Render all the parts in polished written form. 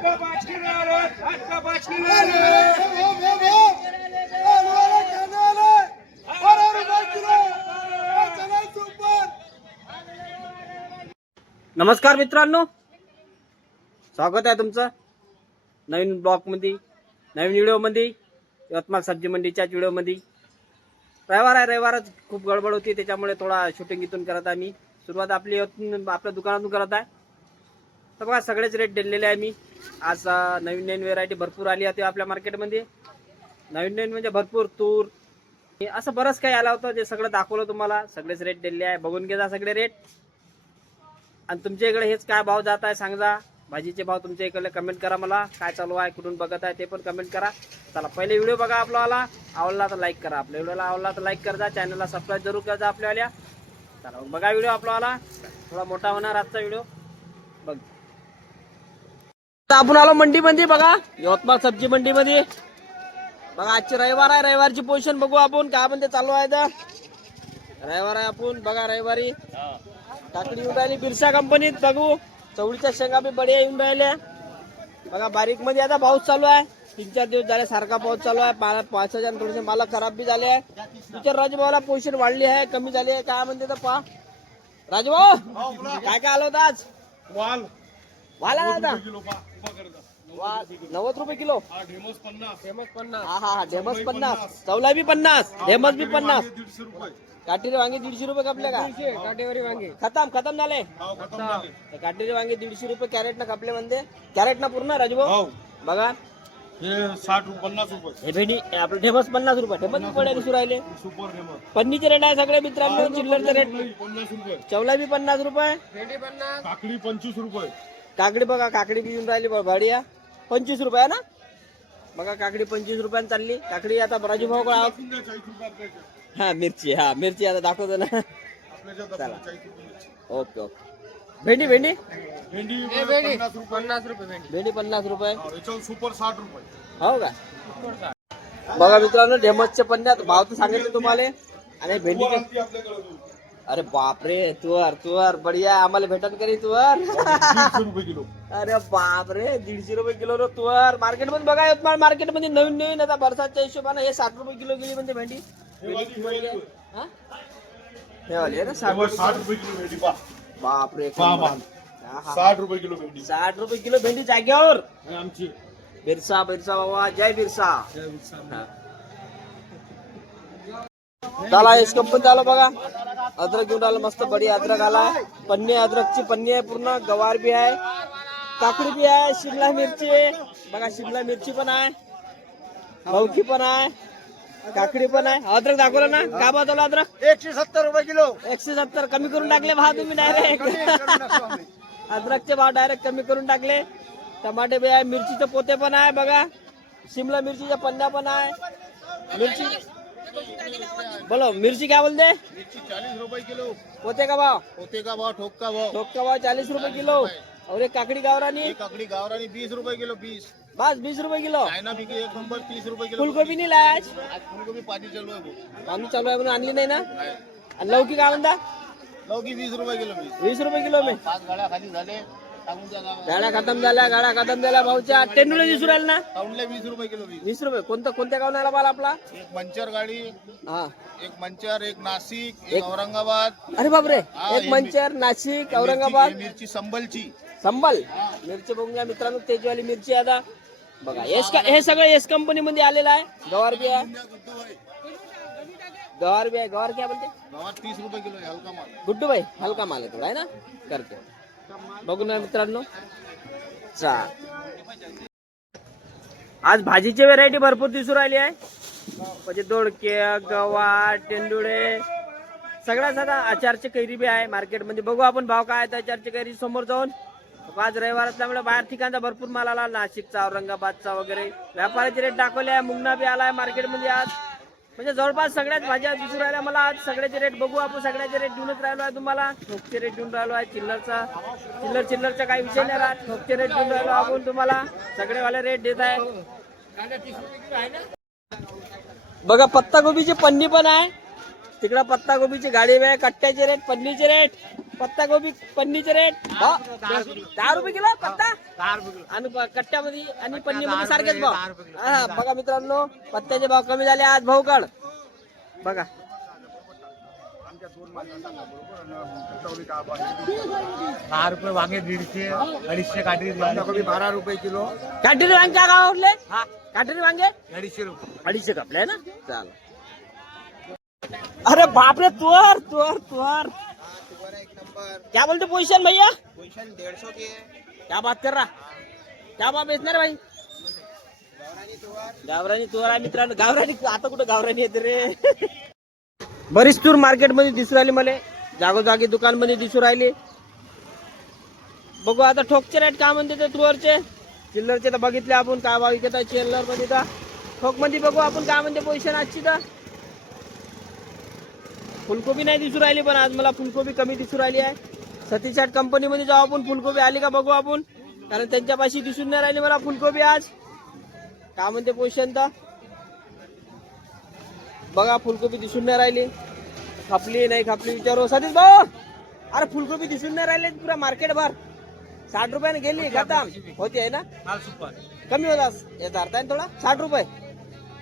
नमस्कार मित्रांनो, स्वागत आहे तुमचं नवीन ब्लॉग मध्ये, नवीन व्हिडिओ मध्ये, यवतमाळ सब्जी मंडीच्या व्हिडिओ मध्ये। रविवार आहे, रविवारच खूप गडबड होती, त्याच्यामुळे थोडा शूटिंग इथून करत आहे मी। सुरुवात आपली आपल्या दुकानातून करत आहे। तर बघा सगळेच रेट दिलेले आहे मी। आज नवीन नवीन व्हेरायटी भरपूर आली आहे आपल्या मार्केटमध्ये। नवीन नवीन म्हणजे भरपूर तूर असं बरंच काही आलं होतं, जे सगळं दाखवलं तुम्हाला। सगळेच रेट दिले आहे, बघून घ्या सगळे रेट। आणि तुमच्या इकडे हेच काय भाव जात आहे सांगा। भाजीचे भाव तुमच्या इकडे कमेंट करा, मला काय चालू आहे, कुठून बघत आहे ते पण कमेंट करा। चला पहिले व्हिडिओ बघा आपल्याला, आवडला तर लाईक करा, आपल्या व्हिडिओला आवडला तर लाईक करा, चॅनलला सबस्क्राईब जरूर करा आपल्याला। चला बघा व्हिडिओ आपल्याला, थोडा मोठा होणार आजचा व्हिडिओ बघ। आपण आलो मंडीमध्ये, बघा यवतमाळ सब्जी मंडीमध्ये। बघा आजची रविवार आहे, रविवारची पोझिशन बघू आपण काय म्हणते चालू आहे। तर रविवार आहे, आपण बघा रविवारी काकडी येऊन राहिली बिरसा कंपनीत। बघू चवळीच्या शेंगा बी बढिया येऊन राहिल्या। बघा बारीक मध्ये आता पाऊस चालू आहे, 3-4 दिवस झाले सारखा पाऊस चालू आहे। पावसाच्या थोडेसे माल खराब बी झाले आहे। तुमच्या राजभाऊला पोझिशन वाढली आहे, कमी झाली आहे, काय म्हणते तर पहा राजभाऊ। काय काय आलं होतं आज? वाल आला आता 90 रुपये किलो। ढेमस 50, हा ढेमस 50, चवला बी 50, ढेमस बी 50। काटेरी वांगे 150 रुपये कापले का? काटेवारी वांगे खतम झाले। काटेरी वांगे 150 रुपये कॅरेट न कापले म्हणते, कॅरेट ना पूर्ण राजभाऊ। बघा हे 60-50 रुपये। हे भेंडी आपलं ढेमस 50 रुपये, ढेमस बी पडे दिसू राहिले। सुपर ढेमस पन्नीचे रेट आहे सगळे मित्रांनो, चिल्लरचे रेट 50 रुपये, चवला बी 50 रुपये, भेंडी 50, काकडी 25 रुपये। काकडी बघा, काकडी बी येऊन राहिली भाडिया 25 रुपये ना। बघा काकडी 25 रुपयाने चालली काकडी। आता राजूभाऊ का? हा मिरची, हा मिरची आता दाखवतो ना। चला ओके ओके। भेंडी 50 रुपये, भेंडी 50 रुपये, याच्यावर सुपर 60 रुपये। हो का? बघा मित्रांनो ढेमसचे पन्नास भाव तर सांगितले तुम्हाला। आणि भेंडीचे अरे बापरे, तुवर बढिया आम्हाला भेटत करी तुवर 150 रुपये किलो। अरे बापरे 150 रुपये किलो रो तुवर। मार्केट मध्ये बघा यवतमाळ मार्केट मध्ये नवीन आता बरसातच्या हिशोबाने हे 60 रुपये किलो गेली म्हणते भेंडी। हे वाली ना 60 रुपये किलो भेंडी। बापरे 60 रुपये किलो भेंडी, 60 रुपये किलो भेंडी जाग्यावर। आमची बिरसा बाबा, जय बिरसा। चला इस कंपनी आलो बघा, अद्रक घेऊन आलो मस्त बढिया अद्रक आलाय। पन्नी अद्रकची पन्नी आहे पूर्ण, गवार बी आहे, काकडी बी आहे, शिमला मिरची आहे बघा, शिमला मिरची पण आहे, लौकी पण आहे, काकडी पण आहे। अद्रक दाखवलं ना, काय भाव चालू अद्रक? 170 रुपये किलो। 170 कमी करून टाकले भाव तुम्ही डायरेक्ट। अद्रकचे भाव डायरेक्ट कमी करून टाकले। टमाटे बी आहे, मिरचीचे पोते पण आहे बघा, शिमला मिरचीच्या पन्न्या पण आहे। मिरची बोलो, मिर्ची क्या बोलते? मिर्ची 40 रुपये किलो। पोते का भाव? पोते का भाव, ठोक का भाव, 40 रुपये किलो। और एक काकड़ी गावरानी, काकड़ी गावरानी 20 रुपये किलो। 20 बस 20 रुपये किलो। चाइना भी एक नंबर 30 रुपये किलो। फुलगोबी नहीं लाया आज? आज फुलगोबी पानी चालू है, पानी चालू आहे म्हणून आणली नाही ना। आणि लौकी काय म्हणता? लौकी 20 रुपये किलो। 20 रुपये किलो में 5 गाड्या खाली झाले, टाकून द्या गावाला। गाड्या खतम झाल्या भाऊच्या। टेंडुळे दिसू राहिले ना, टाउनला 20 रुपये किलो। 20 रुपये। कोणत्या गावला माल आपला? एक मंचर गाडी, हा एक मंचर, एक नाशिक, एक औरंगाबाद। अरे बापरे, हा, एक मंचर, नाशिक, औरंगाबाद, मिरची संबलची। संबल मिरची बघून घ्या मित्रांनो, तेजवाली मिरची आता बघा। हे सगळं एस कंपनी मध्ये आलेलं आहे। गवार बी आहे, गवार क्या बोलते? गवार 30 रुपये किलो है, हलका माल। गुड्डू भाई हलका माल आहे थोडा आहे ना, करते बघून ना मित्रांनो। आज भाजीची व्हेरायटी भरपूर दिसू राहिली आहे, म्हणजे दोडके, गवार, टेंडुळे सगळ्या सगळ्या। आचारचे कैरी बी आहे मार्केट मध्ये, बघू आपण भाव काय आहे आचारचे कैरी समोर जाऊन। आज रविवार असल्यामुळे बाहेर ठिकाणचा भरपूर माल आला, नाशिकचा, औरंगाबादचा वगैरे। व्यापाराचे रेट दाखवले आहे, मुंगना बी आलाय मार्केट मध्ये आज, म्हणजे जवळपास सगळ्याच भाज्या दिसू राहिल्या मला आज। सगळ्याचे रेट बघू आपण, सगळ्याचे रेट देऊनच राहिलो आहे तुम्हाला। ठोकचे रेट देऊन राहिलो आहे, चिल्लरचा काही विषय नाही राहत, ठोकचे रेट देऊन राहिलो आपण तुम्हाला, सगळेवाले रेट देत आहे। बघा पत्ता गोबीची पन्नी पण आहे, तिकडं पत्ता गोबीची गाडी आहे, कट्ट्याचे रेट, पन्नीचे रेट, पत्ता गोबी पन्नीचे रेट 10 रुपये किलो पत्ता आणि कट्ट्यामध्ये आणि पन्नीमध्ये सारखेच भाव. हा बघा मित्रांनो, पत्त्याचे भाव कमी झाले आज. भाऊ काढ बघा. 10 रुपये वांगे 150, 250 काठी 12 रुपये किलो. काटेरी वांगे काय गाव उरले? काटेरी वांगे 250 रुपये. 250 कपले है ना. चल. अरे बाप रे, तुअर तुअर तुअर क्या बोलते पोजीशन भैया? पोजीशन 150 की है. क्या बात कर रहा? क्या भाव बेचणार भाई? गावरानी तुअर आहे मित्रांनो. गावरानी आता कुठं गावरानी येते रे. बरीच तूर मार्केट मध्ये दिसू राहिली मला, जागोजागी दुकान मध्ये दिसू राहिली. बघू आता ठोकचे रेट काय म्हणते ते तुअरचे. चिल्लरचे तर बघितले आपण काय भाव विकत आहे चिल्लर मध्ये. तर ठोक मध्ये बघू आपण काय म्हणते पोझिशन आजची. तर फुलकोबी नाही दिसू राहिली, पण आज मला फुलकोबी कमी दिसू राहिली आहे. सतीश ॲट कंपनी मध्ये जाऊ आपण, फुलकोबी आली का बघू आपण, कारण त्यांच्यापाशी दिसून नाही राहिली मला फुलकोबी आज. काय म्हणते पोझिशन तर बघा. फुलकोबी दिसून नाही राहिली, खापली नाही खापली विचारू सतीश भाऊ. अरे फुलकोबी दिसून नाही राहिले पुरा मार्केट भर. 60 रुपयाने गेली खतम होती आहे ना. कमी होता याचा अर्थ आहे थोडा. 60 रुपये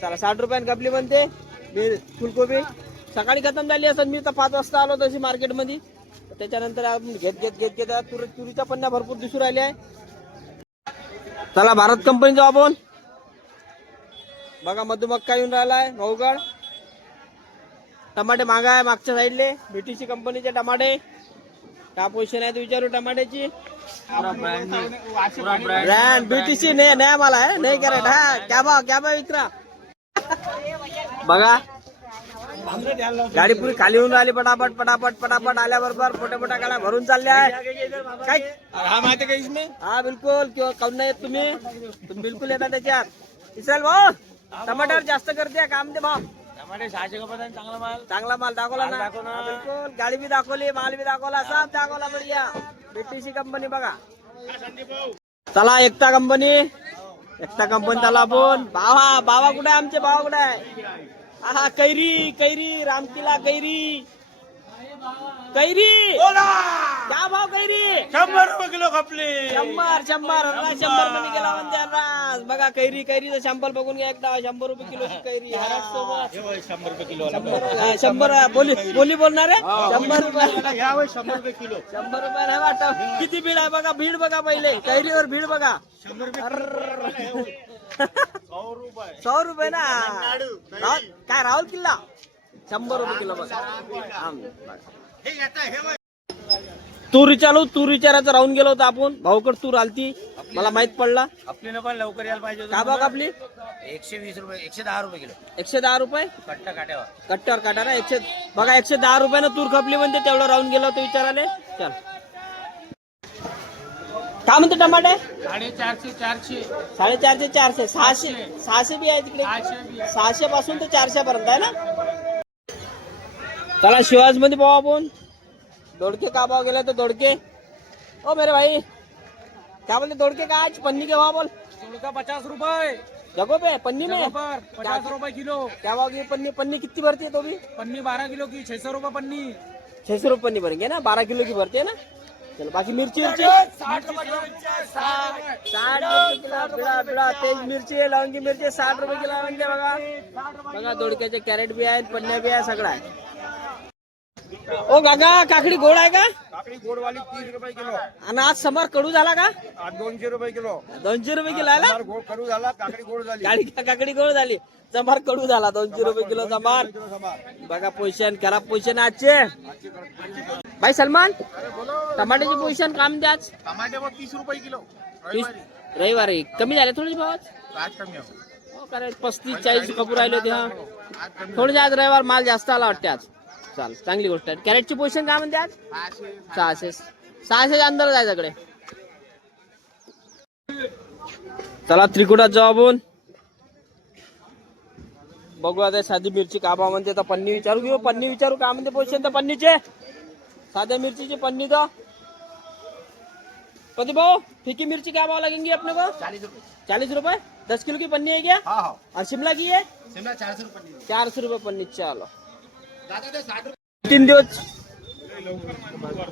चला, 60 रुपयाने कपली म्हणते फुलकोबी. सकाळी खतम झाली असं. मी तर 5 वाजता आलो तशी मार्केट मध्ये. त्याच्यानंतर आपण घेत तुरीच्या पन्न्या भरपूर दिसू राहिले आहे. चला भारत कंपनी जाऊ आपण. बघा मधुमक्का येऊन राहिलाय भाऊगड. टमाटे मागा आहे मागच्या साईडले. बीटीसी कंपनीचे टमाटे. काय पोझिशन आहे विचारू टमाट्याची. ब्रँड बीटीसी नाही मला आहे नाही कॅरेट. हा क्या भाव विकरा. बघा गाडी पुरी खाली होऊन राहिली. पटापट पटापट पटापट आल्याबरोबर मोठ्या मोठ्या गाड्या भरून चालल्या आहे. काय हा माहिती का इसमें? हा बिलकुल. किंवा काऊन नाही येत तुम्ही बिलकुल येतात त्याच्यात. इस्रायल भाऊ टमाटर जास्त करते काम दे भाव. टमाटे 600 का पता चांगला माल. चांगला माल दाखवला ना. बिलकुल गाडी बी दाखवली, माल बी दाखवला, सब दाखवला. बढिया बीटीसी कंपनी बघा. चला एकता कंपनी. एकता कंपनी चला आपण. बाबा कुठे आहे आमचे? बाबा कुठे आहे? हा कैरी कैरी रामकिला कैरी कैरी. क्या भाव कैरी? 100 रुपये किलो खपली. 100 मध्ये गेला म्हणते अर्रास. बघा कैरी कैरीचं सॅम्पल बघून घ्या एकदा. 100 रुपये किलोची कैरी हरास सोबत. 100 रुपये किलो. 100 बोली बोलणार आहे. 100 रुपये. 100 रुपये किलो. 100 रुपये नाही वाटत. किती भीड आहे बघा. भीड बघा पहिले. कैरीवर भीड बघा. 100 रुपये. 100 रुपये ना. काय राहुल किल्ला 100 रुपये किलो बघा. तूर विचारायचं राहून गेलो होतो आपण. भाऊकड तूर आलती मला माहित पडला. आपल्याला पण लवकर यायला पाहिजे. का बघ आपली 120 रुपये 110 रुपये किलो. 110 रुपये कट्टा काट्यावर. कट्ट्यावर काटा ना. 100 बघा 110 रुपयानं तूर खपली म्हणते. तेवढं राहून गेलो होतो विचाराले. चल काय म्हणते टमाटे? 450 400. 450 400 600 बी आहे तिकडे. 600 पासून ते 400 पर्यंत आहे ना. चला शिवाज मध्ये पाहू आपण. दोडके का भाव गेला तर दोडके. ओ मेरे भाई क्या बोलते दोडके का आज पन्नी के भाव बोल. दोडका 50 रुपये जगो पे पन्नी में 50 रुपये किलो. क्या भाव की पन्नी? पन्नी कितनी भरती है तो भी? पन्नी 12 किलो की 600 रुपये पन्नी. 600 रुपये पन्नी भरेंगे ना. 12 किलो की भरती है ना. चलो बाकी मिर्ची 60 रुपये किलो. 60 रुपये किलो. बिडा बिडा तेज मिरची आहे, लवंगी मिरची आहे, 60 रुपये किलो लवंगी बघा. बघा दोडक्याचे कॅरेट बी आहेत, पन्न्या बी आहे, सगळं आहे. ओ गागा काकडी गोड आहे का? काकडी गोडवाली 30 रुपये किलो. आणि आज समोर कडू झाला का? आज 200 रुपये किलो. 200 रुपये किलो आहे ना. गोड कडू झाला, काकडी गोड झाली. काकडी गोड झाली, जमार कडू झाला. 200 रुपये किलो जमार. बघा पोझिशन खराब पोझिशन आजचे. भाई सलमान टमाट्याची पोझिशन काम द्या आज. टमाटे 30 रुपये किलो. रविवारी कमी झाले थोडी भाव आज कमी आहे. कारण 35-40 कपूर राहिले होते. हा थोडे आज रविवार माल जास्त आला वाटते आज. चाल चांगली गोष्ट आहे. कॅरेटची पोझिशन काय म्हणते आज? 600 अंदर जायचं कडे. चला त्रिकुटात जाऊ आपण. बघू आता साधी मिरची का भाव म्हणते. तर पन्नी विचारू घेऊ. पन्नी विचारू काय म्हणते पोझिशन तर पन्नीचे. साध्या मिर्ची पन्नी तो पति भाव फीकी मिर्ची क्या भाव लगेंगी अपने को? 40 रुपए 10 किलो की पन्नी है क्या? हाँ हाँ. और शिमला की है शिमला 400 रुपये. 400 रुपये पन्नी. चलो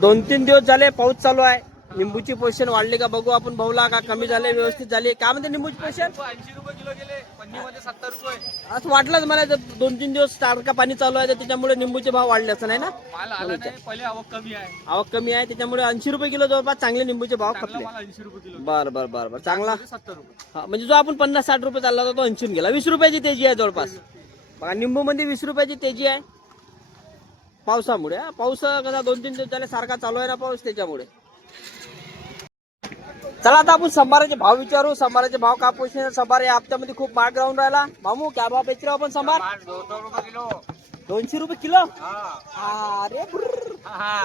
दोन तीन दिवस झाले पाऊस चालू आहे. निंबूची पोषण वाढली का बघू आपण भाऊला, का कमी झाले, व्यवस्थित झाली काय म्हणते निंबूची पोषण? 80 रुपये किलो गेले, पन्नीमध्ये 70 रुपये. असं वाटलंच मला, दोन तीन दिवस सारखा पाणी चालू आहे तर त्याच्यामुळे निंबूचे भाव वाढले असं नाही ना? माल आला नाही, पहिले आवक कमी आहे. आवक कमी आहे त्याच्यामुळे 80 रुपये किलो जवळपास चांगले निंबूचे भाव चांगला खपले. माल 80 रुपये किलो, बर बर बर बर चांगला. 70 रुपये. हा म्हणजे जो आपण 50-60 रुपये चालला होता तो 80 गेला. 20 रुपयाची तेजी आहे जवळपास बघा. निंबू मध्ये 20 रुपयाची तेजी आहे पावसामुळे. पाऊस कसा 2-3 दिवस झाले सारखा चालू आहे ना पाऊस, त्याच्यामुळे. चला आता आपण संभाराचे भाव विचारू. संभाराचे भाव का पोषण? संभार या हप्त्यामध्ये खूप महाग राहून राहिला. मामू क्या भाव बेच रहे हो आपण संभार? 200 रुपये किलो. 200 रुपये किलो. हा. अरे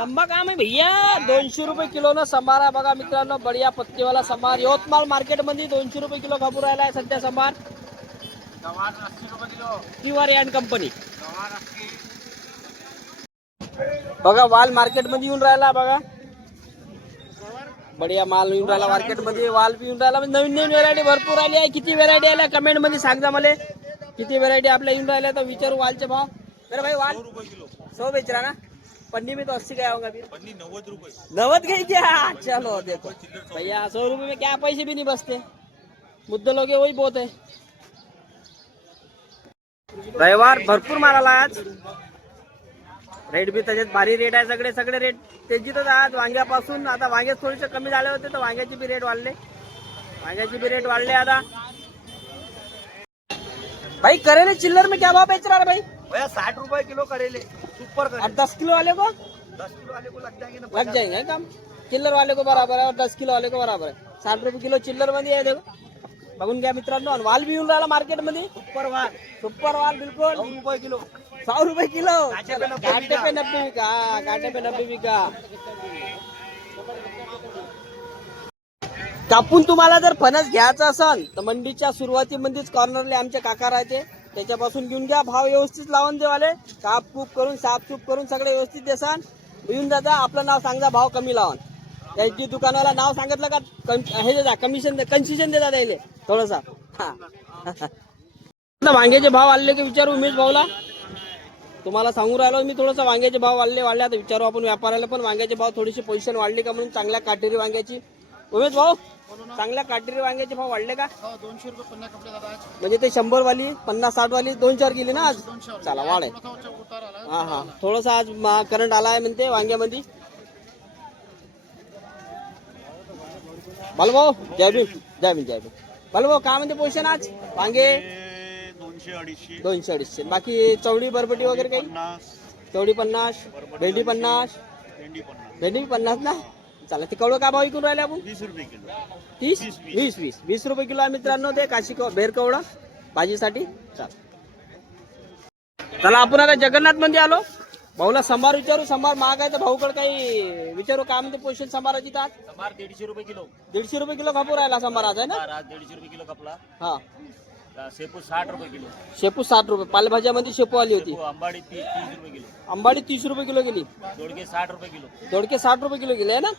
लंबा काम आहे भैया. 200 रुपये किलो न संभार आहे बघा मित्रांनो. बढिया पत्तीवाला संभार यवतमाळ मार्केट मध्ये 200 रुपये किलो खपू राहिला आहे सध्या संभार. गवार 80 रुपये किलो. तिवारी अँड कंपनी गवार 80. बघा वाल मार्केट मध्ये येऊन राहिला बघा. बढिया माल येऊन राहिला मार्केट मध्ये. वाल बी येऊन राहिला. नवीन नवीन व्हेरायटी भरपूर आली आहे. किती व्हेरायटी आल्या कमेंट मध्ये सांगा मला. किती व्हेरायटी आपल्या येऊन राहिल्या तर विचारू वालचे भाव. अरे भाई वाल 100 बेच रहा ना? पन्नी में तो 80 का होगा फिर. पन्नी 90 रुपये. 90 गई क्या? चलो देखो भैया 100 रुपये में क्या पैसे भी नहीं बचते. मुद्दे लोग वही बहुत है. रविवार भरपूर माल आला आज. रेट बी त्याच्यात भारी रेट आहे. सगळे सगळे रेट तेजीतच आज वांग्यापासून. आता वांगे थोडेसे कमी झाले होते तर वांग्याचे बी रेट वाढले. वांग्याचे बी रेट वाढले आता. भाई करेले चिल्लर में क्या भाव बेच रहा है भाई? भैया 60 रुपए किलो करेले, सुपर और करेले. 10 किलो वाले को 10 किलो वाले को लग जाएंगे ना. लग जाएंगे काम. चिल्लर वाले को बराबर है और 10 किलो वाले को बराबर है. 60 रुपये किलो चिल्लर मध्ये आहे देखो. बघून घ्या मित्रांनो. आणि वाल बी येऊन राहिला मार्केट मध्ये. सुपर वाल सुपर वाल बिलकुल 100 रुपए किलो. 100 रुपये किलो. कांटे पे 90 कांटे पे 90 बिका. कांटे पे 90 बिका. कापून तुम्हाला जर फणस घ्यायचा असेल तर मंडीच्या सुरुवातीमध्येच कॉर्नरले आमचे काका राहते, त्याच्यापासून घेऊन घ्या. भाव व्यवस्थित लावून देवाले. कापकूप करून साफसूप करून सगळे व्यवस्थित देसान. येऊन जाता. आपलं नाव सांगा, भाव कमी लावा. त्याची दुकानाला नाव सांगितलं का हे देता कमिशन कन्सेशन देतात त्याले थोडंसा. वांग्याचे भाव वाढले की विचारू उमेश भाऊला. तुम्हाला सांगू राहिलो मी थोडंसं वांग्याचे भाव वाढले आता विचारू आपण व्यापाराला पण. वांग्याचे भाव थोडीशी पोझिशन वाढली का म्हणून चांगल्या काटेरी वांग्याची. उमेश भाऊ चांगल्या काटेरी वांग्याचे भाव वाढले का? 200 रुपये पन्ना कपडे दादा आज. म्हणजे ते 100 वाली 50-60 वाली 2-4 गेली ना आज. चला वाढ आहे. उतार आला. हा हा थोडासा आज करंट आला आहे म्हणते वांग्यामध्ये. भाऊ जय भीम जय भीम जय भीम. भाऊ काय म्हणते पोझिशन आज वांगे? 200-250. 200-250. बाकी चवडी बरबटी वगैरे काही? 50. चवडी 50, भेंडी 50. भेंडी 50. भेंडी 50 ना. चला ते कवळं काय भाव विकून राहिले आपण? 20 रुपये किलो. 30 20 रुपये किलो आहे मित्रांनो. ते काशी बेर कवडा भाजीसाठी. चला आपण आता जगन्नाथ मध्ये आलो. भाऊला संभार विचारू. संभार महाग आहे तर भाऊकडे काही विचारू काय म्हणते पोषण संभाराची. तात संभार 150 रुपये किलो. 150 रुपये किलो खपू राहिला संभार आज आहे ना. आज 150 रुपये किलो कपला. हा शेपू 60 रुपये किलो. शेपू 60 रुपये. पालेभाज्यामध्ये शेपू आली होती. अंबाडी 30 रुपये किलो. अंबाडी 30 रुपये किलो गेली. दोडके 60 रुपये किलो. दोडके 60 रुपये किलो गेले आहे ना.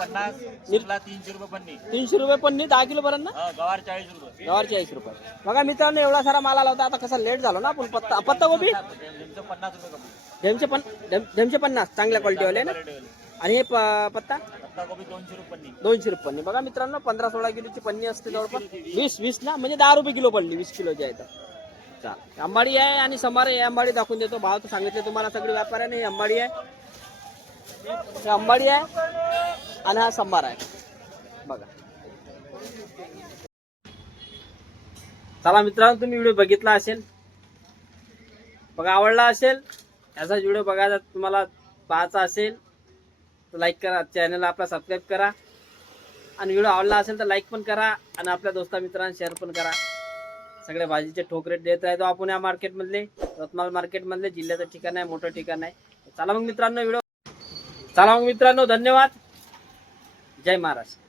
50. शिमला 300 रुपये पन्नी. 300 रुपये पन्नी 10 किलो पर्यंत ना. गवार 40 रुपये. गवार 40 रुपये. बघा मित्रांनो एवढा सारा माल आला होता. आता कसा लेट झालो ना आपण. पत्ता गोबी 50 रुपये कपडे. ढेमचे 50 चांगल्या क्वालिटीवाले ना. आणि हे पत्ता पत्ता गोबी 200 रुपये पन्नी. 200 रुपये पन्नी. बघा मित्रांनो 15-16 किलोची पन्नी असते जवळपास. 20 ना म्हणजे 10 रुपये किलो पडली 20 किलोची आहे तर. चाल अंबाडी आहे आणि संभार आहे. अंबाडी दाखवून देतो. भाव तर सांगितले तुम्हाला सगळे व्यापाऱ्याने. अंबाडी आहे, हे अंबाडी आहे आणि हा संभार आहे बघा. चला मित्रांनो तुम्ही व्हिडिओ बघितला असेल बघा. आवडला असेल याचा व्हिडिओ बघायचा तुम्हाला पाहायचा असेल तर लाईक करा. चॅनलला आपला सबस्क्राईब करा. आणि व्हिडिओ आवडला असेल तर लाईक पण करा. आणि आपल्या दोस्ता मित्रांना शेअर पण करा. सगळे भाजीचे ठोक रेट देत राहतो आपण या मार्केटमधले. यवतमाळ मार्केटमधले जिल्ह्याचं ठिकाण आहे, मोठं ठिकाण आहे. चला मग मित्रांनो धन्यवाद. जय महाराष्ट्र.